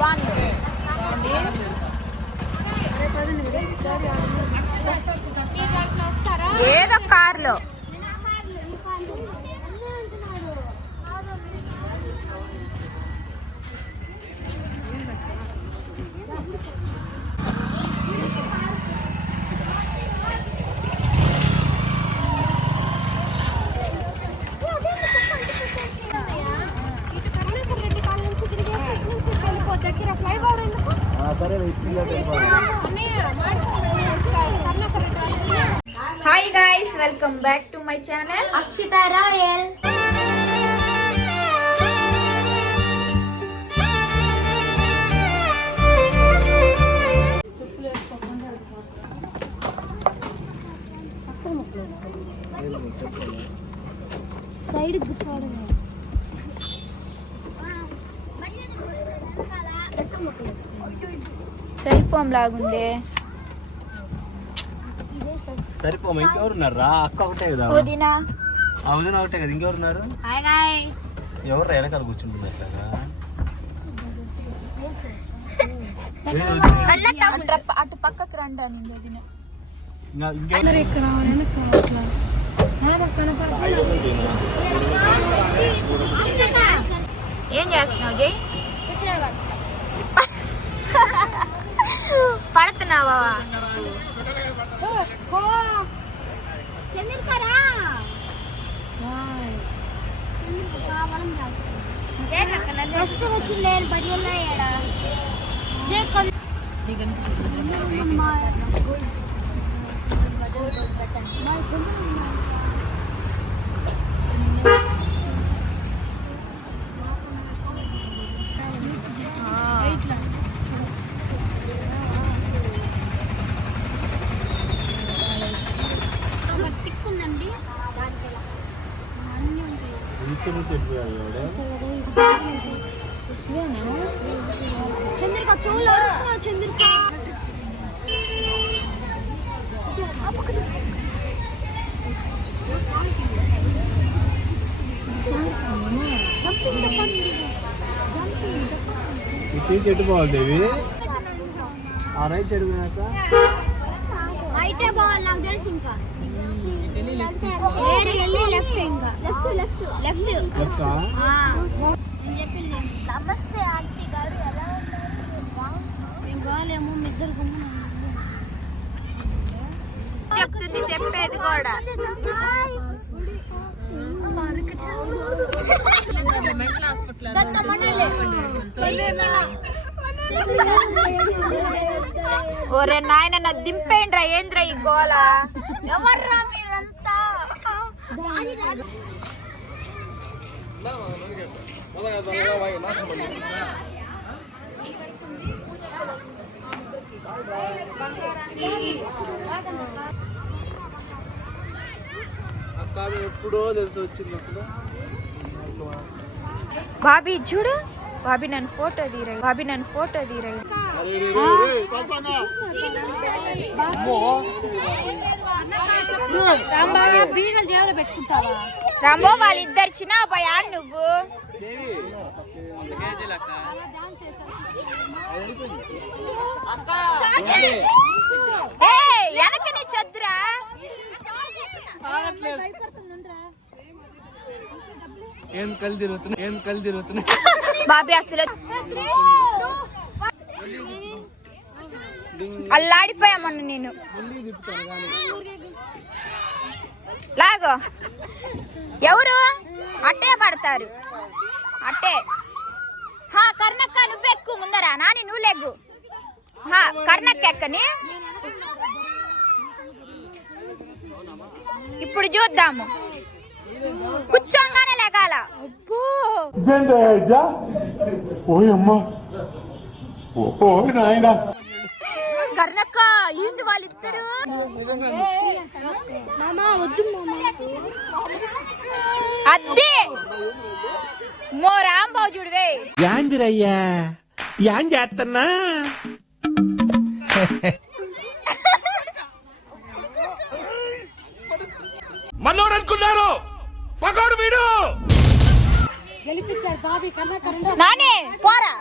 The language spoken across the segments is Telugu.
బాగుంది ఏదో కార్లో. Welcome back to my channel Akshita Royal side కూర్చోవడం సరిపోం లాగుందే. సరిపోమ? ఇంకెవరు ఉన్నారు రా అక్క ఒకటే కదా. వదినా. అవును ఒకటే కదా. ఇంకెవరు ఉన్నారు హాయ్. గాయ్ ఎవరు వెనకాల కూర్చుంటుంది అట్లాగా అటు పక్కకు రండి అని వదిన. ఇంకెవరు ఇక్కడ ఏం చేస్తున్నావు జై? పడుతున్నావా? ఫస్ట్ వచ్చి నేను పది ఉన్నాయా తిక్కుందండి చంద్రిక చూలో చంద్రిక చెట్టు పోవాలి దేవి. ఆ రైట్ సైడ్ అయితే బాల్ నాకు తెలుసు ఇంకా. నమస్తే ఆంటీ గారు. ఎలా ఉన్నారు? మేము బాగాలేము. మీ ఇద్దరు చెప్తుంది చెప్పేది కూడా. ఒరే నాయన నా దింపేండ్రా ఏంద్రా ఈ గోల? ఎవర్రా మీరంతా? అక్క ఎప్పుడో తెలిసి వచ్చింది అప్పుడు బాబీ చూడు బాబీ నన్ను ఫోటో తీరాయి బాబీ నన్ను ఫోటో తీరాయి రాంబో వాళ్ళిద్దరు చిన్న పోయా నువ్వు? ఏ వెనక నీ చద్దురా ఏం కళ్ళు తిరుగుతున్నాయి ఏం కళ్ళు తిరుగుతున్నాయి? బాబీ అసలు అల్లాడిపోయామన్న నేను. లాగో. ఎవరు? అట్టే పడతారు. అట్టే. హా కర్ణక్క నువ్వెక్కు ముందర. ముందరా నాని నువ్వు లెగ్గు. హా కర్ణక్క ఎక్కని? ఇప్పుడు చూద్దాము. కూర్చోంగానే లెగాల. అబ్బో. ఓ నాయనా. కర్ణక్క ఏంది వాళ్ళిద్దరు? అద్ది! మో రాంబాబు చూడువే యాందిరయ్యా యాన్ చేస్తున్నా మనోడు అనుకున్నారు పకోడు వీడు నాని పోరా.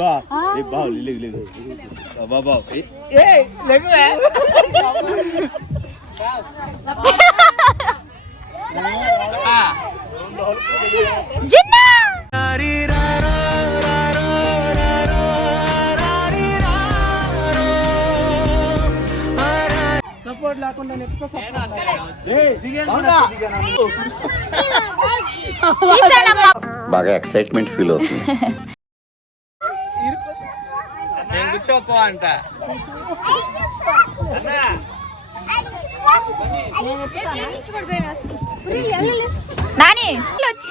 బా ఏ బా లేగు లేగు బా బా ఏ జిన్నా సపోర్ట్ లేకుండా చూసానమ్మా బాగా ఎక్సైట్మెంట్ ఫీల్ అవుతుంది నేను కూర్చోపో అంట. నాని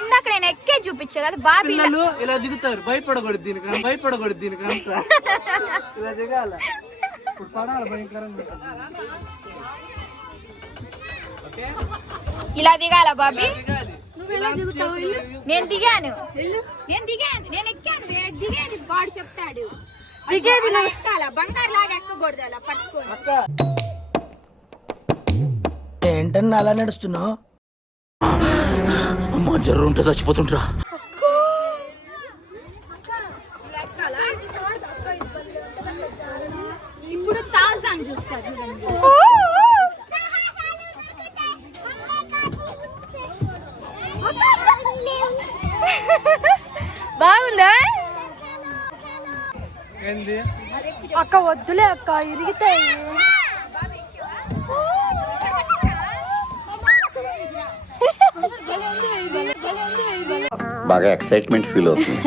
ఇందాక నేను ఎక్కే చూపించా కదా బాబీ ఇలా దిగుతారు భయపడకూడదు దీనికి భయపడకూడదు దీనికి అంతా ఇలా దిగాల? ఇప్పుడు పడాలి భయంకరంగా? ఇలా దిగాల బాబీ? నేను దిగాను. నేను దిగాను. నేను ఎక్కాను. వే, దిగేది వాడు చెప్తాడు. దిగేది ఎక్కాల? బంగారు లాగా ఎక్కకూడదు అలా ఏంటన్నా అలా నడుస్తున్నావు? అమ్మా జర్రు ఉంటే చచ్చిపోతుంటరా? ఇప్పుడు చూస్తారు వద్దులే అక్క ఇరిగితాయి బాగా ఎక్సైట్మెంట్ ఫీల్ అవుతుంది.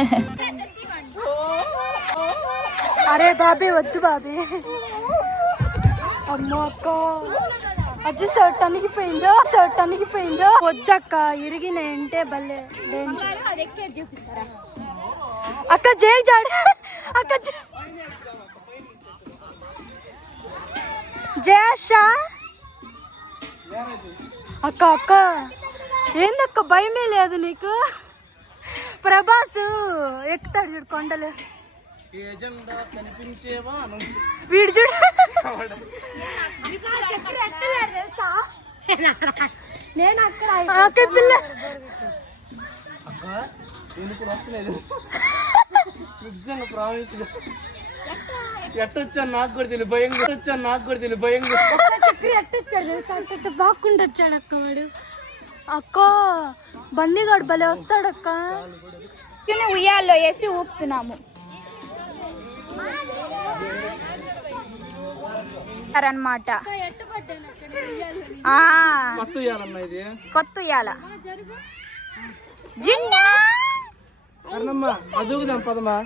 అరే బాబీ వద్దు బాబీ. అమ్మో అక్క. అజ్జి షర్ట్ అనిగిపోయిందో షర్ట్ అనిగిపోయిందో వద్దక్క ఇరిగిన అంటే భలే డేంజర్ అక్క జై జాడ అక్క జై- జయాషా? అక్క అక్క. ఏందక్క భయమే లేదు నీకు? ప్రభాస్ ఎక్కుతాడు చూడు కొండలు. వీడు చూడు. నేను అక్కడ పిల్ల. ఎందుకు వస్తలేదు నిజంగా ప్రామిస్ ఎట్టొచ్చా నాకు కూడా తెలియదు. భయంగా వచ్చా నాకు కూడా తెలియదు. భయంగా. బాగుండి వచ్చాడు అక్క వాడు. అక్క బన్నీగాడు భలే వస్తాడక్క. ఉయ్యాల్లో వేసి ఊపుతున్నాము. అనమాట కొత్త ఉయ్యాల. అదుగుదాం పదమా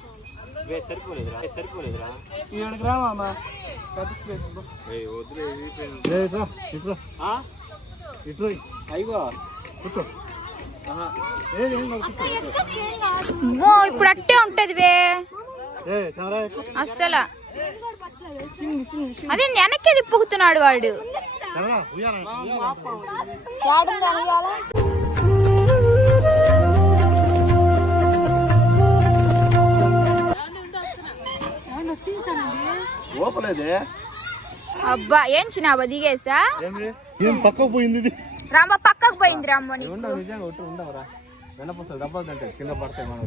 కూర్చో. ఇప్పుడు అట్టే ఉంటది వే. అస్సలు. అదే వెనక్కి తిప్పుకుతున్నాడు వాడు. ఓపలేదే? అబ్బా ఏం చిన్నావా దిగేసా? ఏం పక్కకు పోయింది రామ్మ పక్కకు పోయింది రామ్మ నీకు. ఉండవురా. కింద పడతాయి మనం.